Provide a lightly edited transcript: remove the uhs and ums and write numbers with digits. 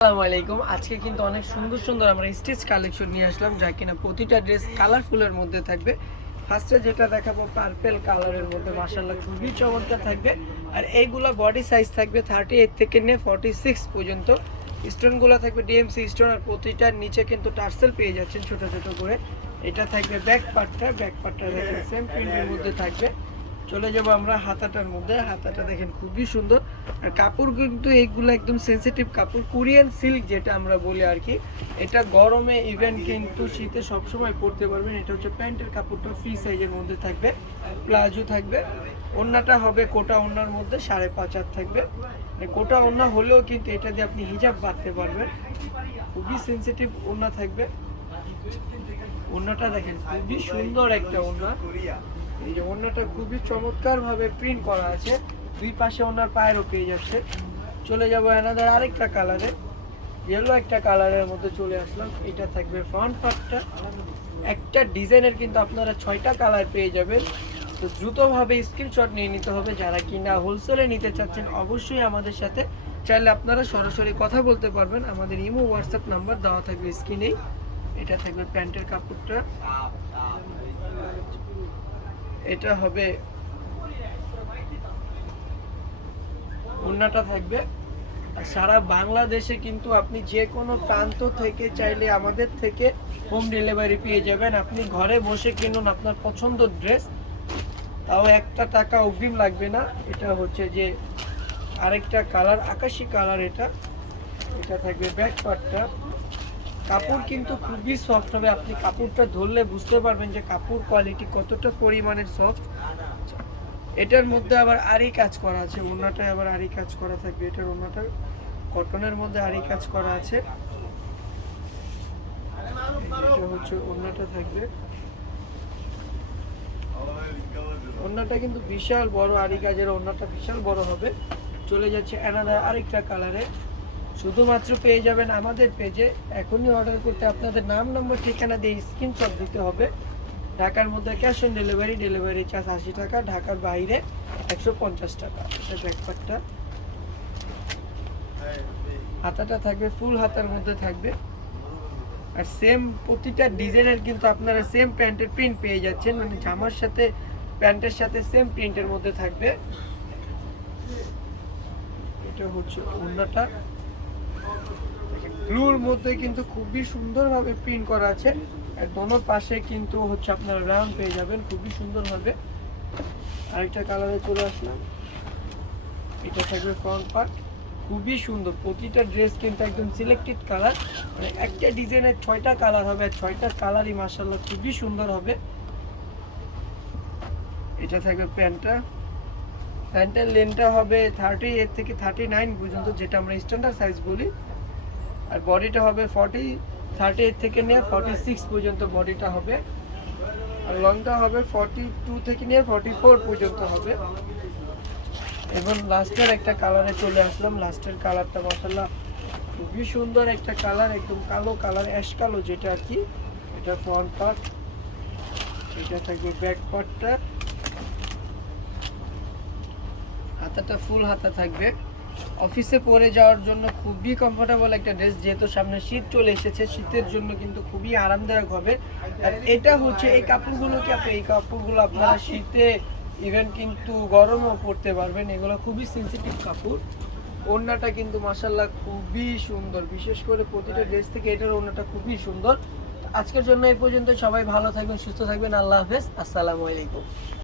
আসসালামু আলাইকুম। আজকে কিন্তু অনেক সুন্দর সুন্দর আমরা স্টিচ কালেকশন নিয়ে আসলাম, যা কিনা প্রতিটা ড্রেস কালারফুলের মধ্যে থাকবে। ফার্স্টে যেটা দেখাবো পার্পেল কালারের মধ্যে, মাশাআল্লাহ খুবই চমৎকার থাকবে। আর এইগুলা বডি সাইজ থাকবে 38 থেকে নিয়ে 46 পর্যন্ত। স্টোনগুলো থাকবে ডিএমসি স্টোন, আর প্রতিটার নিচে কিন্তু টার্সেল পেয়ে যাচ্ছেন ছোট ছোট করে। এটা থাকবে ব্যাক পার্টটা দেখেন সেম প্রিন্টের মধ্যে থাকবে। চলে যাব আমরা হাতাটার মধ্যে। হাতাটা দেখেন খুবই সুন্দর, আর কাপড় কিন্তু এইগুলো একদম সেনসিটিভ কাপড়, কোরিয়ান সিল্ক যেটা আমরা বলি আর কি। এটা গরমে ইভেন কিন্তু শীতে সবসময় পরতে পারবেন। এটা হচ্ছে প্যান্টের কাপড়টা ফ্রি সাইজের মধ্যে থাকবে, প্লাজো থাকবে। ওড়নাটা হবে কোটা ওড়নার মধ্যে 5.5 হাত থাকবে। কোটা ওড়না হলেও কিন্তু এটা দিয়ে আপনি হিজাব বাঁধতে পারবেন। খুবই সেনসিটিভ ওড়না থাকবে। ওড়নাটা দেখেন খুবই সুন্দর একটা ওড়না। এই যে ওড়নাটা খুবই চমৎকার ভাবে প্রিন্ট করা আছে, দুই পাশে ওনার পায়েরও পেয়ে যাচ্ছে। চলে যাব এনাদের আরেকটা কালারে, ইয়েলো একটা কালারের মধ্যে চলে আসলাম। এটা থাকবে ফ্রন্ট পার্টটা। একটা ডিজাইনের কিন্তু আপনারা 6টা কালার পেয়ে যাবেন। তো দ্রুতভাবে স্ক্রিনশট নিয়ে নিতে হবে। যারা কিনা হোলসেলে নিতে চাচ্ছেন অবশ্যই আমাদের সাথে চাইলে আপনারা সরাসরি কথা বলতে পারবেন। আমাদের ইমো হোয়াটসঅ্যাপ নাম্বার দেওয়া থাকবে স্ক্রিনেই। এটা থাকবে প্যান্টের কাপড়টা। এটা হবে ওড়নাটা থাকবে। আর সারা বাংলাদেশে কিন্তু আপনি যে কোনো প্রান্ত থেকে চাইলে আমাদের থেকে হোম ডেলিভারি পেয়ে যাবেন। আপনি ঘরে বসে কিনুন আপনার পছন্দের ড্রেস, তাও একটা টাকা অগ্রিম লাগবে না। এটা হচ্ছে যে আরেকটা কালার, আকাশি কালার। এটা এটা থাকবে ব্যাক পার্টটা। কাপড় কিন্তু খুবই সফট হবে, আপনি কাপড়টা ধরলে বুঝতে পারবেন যে কাপড় কোয়ালিটি কতটা পরিমাণের সফট। এটার মধ্যে আবার আরি কাজ করা আছে, ওড়নাটায় আবার আরি কাজ করা থাকবে। এটার ওড়নাটা কটনের মধ্যে আরি কাজ করা আছে। এটা হচ্ছে ওড়নাটা থাকবে। ওড়নাটা কিন্তু বিশাল বড়, আরি কাজের ওড়নাটা বিশাল বড় হবে। চলে যাচ্ছে অ্যানাদার আরেকটা কালারে। শুধুমাত্র পেয়ে যাবেন আমাদের পেজে। এখনই অর্ডার করতে আপনাদের নাম নম্বর ঠিকানা দিয়ে স্ক্রিনশট দিতে হবে। ঢাকার মধ্যে ক্যাশ অন ডেলিভারি চার্জ 80 টাকা, ঢাকার বাইরে 150 টাকা। এটা ব্যাকপ্যাকটা। হাতাটা থাকবে ফুল হাতার মধ্যে থাকবে। আর সেম প্রতিটা ডিজাইনের কিন্তু আপনারা সেম প্যান্টের প্রিন্ট পেয়ে যাচ্ছেন, মানে জামার সাথে প্যান্টের সাথে সেম প্রিন্টের মধ্যে থাকবে। এটা হচ্ছে ওড়নাটা, ব্লুর মধ্যে কিন্তু খুবই সুন্দরভাবে প্রিন্ট করা আছে। আর দোনো পাশে কিন্তু হচ্ছে আপনারা রাউন্ড পেয়ে যাবেন খুবই সুন্দরভাবে। আরেকটা কালারে চলে আসলাম। এটা থাকবে ফ্রন্ট পার্ট, খুবই সুন্দর। প্রতিটা ড্রেস কিন্তু একদম সিলেক্টেড কালার, মানে একটা ডিজাইনের 6টা কালার হবে, আর 6টা কালারই মাশাআল্লাহ খুবই সুন্দর হবে। এটা থাকবে প্যান্টটা। প্যান্টের লেন্থটা হবে 38 থেকে 39 পর্যন্ত, যেটা আমরা স্ট্যান্ডার্ড সাইজ বলি। আর বডিটা হবে 38 থেকে নিয়ে 46 পর্যন্ত বডিটা হবে। আর লংটা হবে 42 থেকে নিয়ে 44 পর্যন্ত হবে। এবং লাস্টের একটা কালারে চলে আসলাম। লাস্টের কালারটা মাশাআল্লাহ খুবই সুন্দর একটা কালার, একদম কালো কালার, অ্যাশ কালো যেটা আর কি। এটা ফ্রন্ট পার্ট। এটা থাকবে ব্যাক পার্টটা। হাতাটা ফুল হাতা থাকবে। অফিসে পরে যাওয়ার জন্য খুবই কমফোর্টেবল একটা ড্রেস, যেহেতু সামনে শীত চলে এসেছে, শীতের জন্য কিন্তু খুবই আরামদায়ক হবে। আর এটা হচ্ছে এই কাপড়গুলো আপনারা শীতে ইভেন কিন্তু গরমও পরতে পারবেন। এগুলো খুবই সেনসিটিভ কাপড়। ওড়নাটা কিন্তু মাশাআল্লাহ খুবই সুন্দর, বিশেষ করে প্রতিটা ড্রেস থেকে এটার ওড়নাটা খুবই সুন্দর। আজকের জন্য এই পর্যন্ত। সবাই ভালো থাকবেন, সুস্থ থাকবেন। আল্লাহ হাফেজ, আসসালামু আলাইকুম।